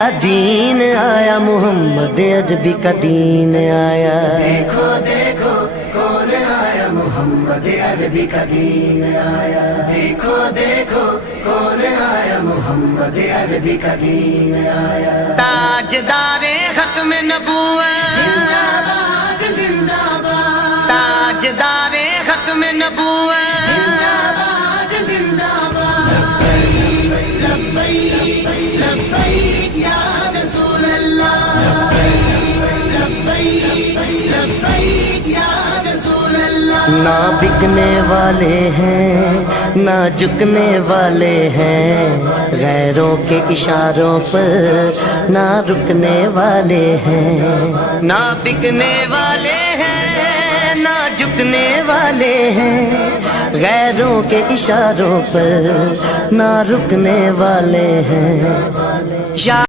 दीन आया मोहम्मद अरबी का दीन आया। देखो देखो कौन आया, मोहम्मद अरबी का दीन आया। देखो देखो कौन आया, मोहम्मद अरबी का दीन आया। ताजदारे खत्म नबूवत, जिंदाबाद जिंदाबाद, ताजदारे खत्म नबूवत, जिंदाबाद जिंदाबाद। लब्बैक लब्बैक या रसूल अल्लाह, लब्बैक लब्बैक या रसूल अल्लाह। ना बिकने वाले हैं ना झुकने वाले हैं, गैरों के इशारों पर ना रुकने वाले हैं। ना बिकने वाले हैं ना झुकने वाले हैं, गैरों के इशारों पर ना रुकने वाले हैं।